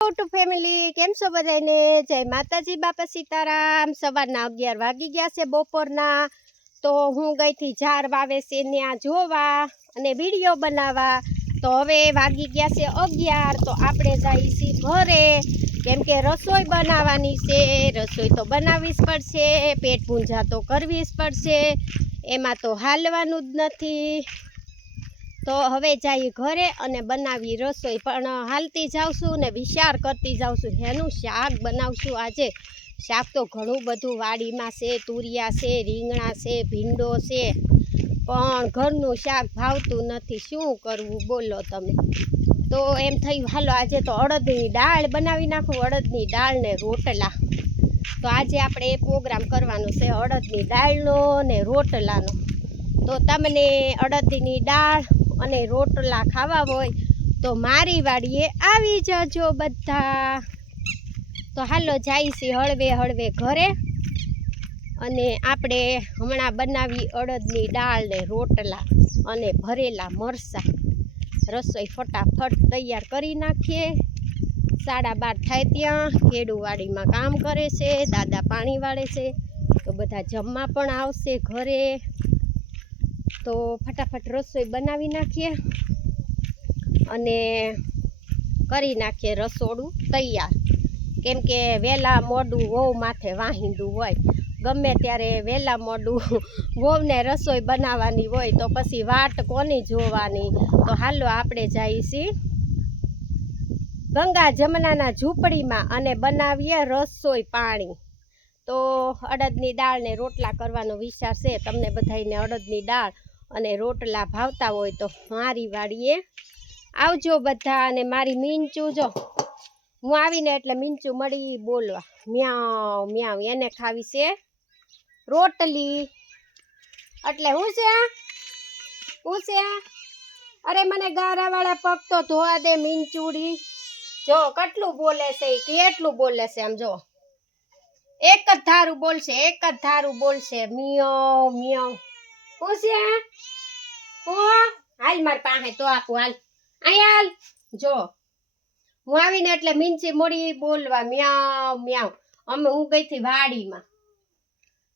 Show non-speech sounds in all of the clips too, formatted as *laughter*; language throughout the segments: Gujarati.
ટુ ફેમિલી કેમ છો બધાને જય માતાજી, બાપા સીતારામ. સવારના અગિયાર વાગી ગયા છે બપોરના. તો હું ગઈ થી ઝાડ વાવે છે ત્યાં જોવા અને વીડિયો બનાવવા. તો હવે વાગી ગયા છે અગિયાર, તો આપણે જઈએ ઘરે. કેમ કે રસોઈ બનાવવાની છે, રસોઈ તો બનાવવી જ પડશે, પેટ પૂંજા તો કરવી જ પડશે. એમાં તો હાલવાનું જ નથી. તો હવે જઈએ ઘરે અને બનાવી રસોઈ. પણ હાલતી જાઉં ને વિચાર કરતી જાઉં એનું શાક બનાવશું આજે. શાક તો ઘણું બધું વાડીમાં છે, તુરિયા છે, રીંગણા છે, ભીંડો છે. પણ ઘરનું શાક ભાવતું નથી. શું કરવું બોલો તમે? તો એમ થયું, હાલો આજે તો અડદની દાળ બનાવી નાખું, અડદની દાળ ને રોટલા. તો આજે આપણે એ પ્રોગ્રામ કરવાનો છે, અડદની દાળનો ને રોટલાનો. તો તમને અડદની દાળ અને રોટલા ખાવા હોય તો મારી વાડીએ આવી જજો બધા. તો હાલો જાઈશી હળવે હળવે ઘરે. અને આપણે હમણાં બનાવી અડદની દાળ ને રોટલા અને ભરેલા મરચાં રસોઈ ફટાફટ તૈયાર કરી નાખીએ. સાડા બાર થાય ત્યાં ખેડુવાડીમાં કામ કરે છે, દાદા પાણી વાળે છે. તો બધા જમવા પણ આવશે ઘરે. તો ફટાફટ રસોઈ બનાવી નાખીએ અને કરી નાખીએ રસોડું તૈયાર. કેમ કે વહેલા મોડું વહુ માથે વાહિંદું હોય. ગમે ત્યારે વહેલા મોડું *laughs* વહુને રસોઈ બનાવવાની હોય તો પછી વાટ કોની જોવાની? તો હાલો આપણે જઈશી ગંગા જમનાના ઝૂંપડીમાં અને બનાવીએ રસોઈ પાણી. તો અડદની દાળને રોટલા કરવાનો વિચાર છે. તમને બધાને અડદની દાળ અને રોટલા ભાવતા હોય તો મારી વાડીએ આવજો બધા અને મારી મીંચું જો. હું આવીને એટલે મીંચું મળી બોલવા. મ્યાવ મ્યાવ એને ખાવી છે રોટલી. એટલે હું છે? હું છે? અરે મને ગારાવાળા પગ તો ધોવા દે મીંચુડી. જો, કેટલું બોલે છે કેટલું બોલે છે આમ જો. એક જ ધારું બોલશે, એક જ ધારું બોલશે. મિયો મિયો એટલે મીનસી મોડી બોલવા મ્યાવ મ્યાવ અમે હું ગઈ થી વાડીમાં.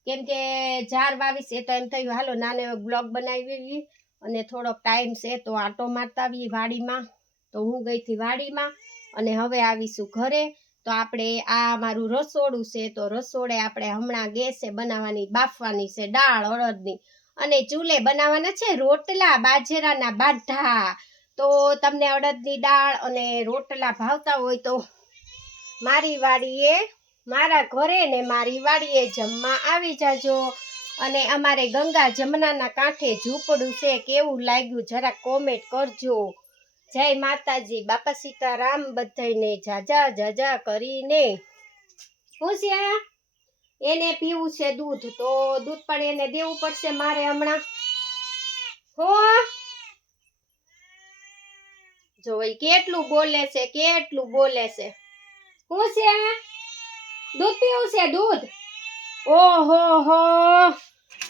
કેમ કે ઝાર વાવીશ એ તો એમ થયું, હાલો, નાને બ્લોગ બનાવી અને થોડોક ટાઈમ છે તો આટો મારતા આવીએ વાડીમાં. તો હું ગઈ થી વાડીમાં અને હવે આવીશું ઘરે. તો આપણે આ મારું રસોડું છે, તો રસોડે આપણે હમણાં ગેસે બનાવવાની, બાફવાની છે, દાળ, અડદની. અને ચૂલે બનાવવાના છે રોટલા, બાજરાના બાઢા તો તમને અડદની દાળ અને રોટલા ભાવતા હોય તો મારી વાડીએ, મારા ઘરે ને મારી વાડીએ જમવા આવી જાજો. અને અમારે ગંગા જમનાના કાંઠે ઝૂંપડું છે કેવું લાગ્યું જરા કોમેન્ટ કરજો. જય માતાજી, બાપા સીતારામ બધાને જાજા જાજા કરીને. પૂછ્યા એને પીવું છે દૂધ, તો દૂધ પણ એને દેવું પડશે મારે હમણાં. હો? જો કેટલું બોલે છે, કેટલું બોલે છે. શું છે? દૂધ પીવું છે, દૂધ? ઓહો હો.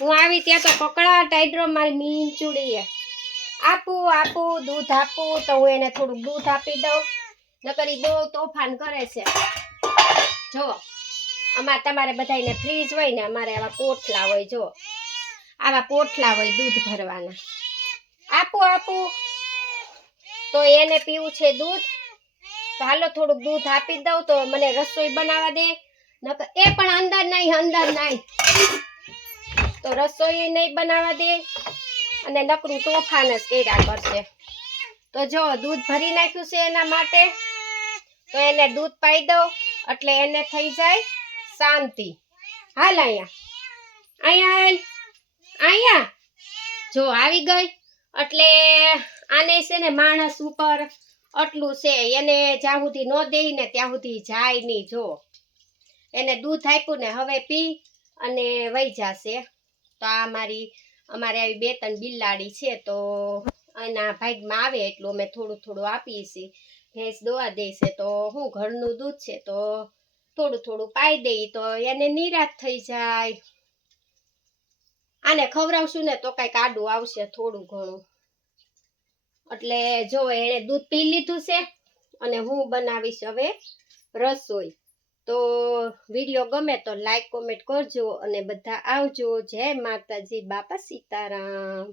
હું આવી ત્યાં તો પકડા ટાઈડ્રો મારી મીન ચૂડીએ. આપું આપું, દૂધ આપું, તો હું એને થોડુંક દૂધ આપી દઉં. નકર બહુ તોફાન કરે છે. જો અમારે તમારે બધાને ફ્રીજ હોય ને, અમારે આવા પોટલા હોય, જો. આવા પોટલા હોય દૂધ ભરવાના. આપું આપું. તો એને પીવું છે દૂધ. તો હાલો થોડુંક દૂધ આપી દઉં, તો મને રસોઈ બનાવવા દે. નકર એ પણ અંદર નહીં અંદર નહીં. તો રસોઈ નહીં બનાવવા દે. અને નકરું તોફાન જ કર્યા કરશે. તો જો, દૂધ ભરી નાખ્યું છે એના માટે. તો એને દૂધ પાઈ દઉં, એટલે એને થઈ જાય. શાંતિ. હાલ અહીંયા અહીંયા અહીંયા જો આવી ગઈ. એટલે આને છે ને માણસ ઉપર આટલું છે, એને જ્યાં સુધી ન દે ને ત્યાં સુધી જાય નહીં, જો. એને દૂધ આપ્યું ને હવે પી અને વહી જશે. તો આ મારી, અમારે આવી બે ત્રણ બિલાડી છે, તો એના ભાગમાં આવે એટલું અમે થોડું થોડું આપીએ છીએ. ભેંસ દોવા દે છે તો હું ઘરનું દૂધ છે, તો થોડું થોડું પાઈ દઈએ તો એને નિરાશ થઈ જાય. આને ખવડાવશું ને તો કાંઈક આડું આવશે થોડું ઘણું. એટલે જો એણે દૂધ પી લીધું છે અને હું બનાવીશ હવે રસોઈ. તો વીડિયો ગમે તો લાઈક કોમેન્ટ કરજો અને બધા આવજો. જય માતાજી, બાપા સીતારામ.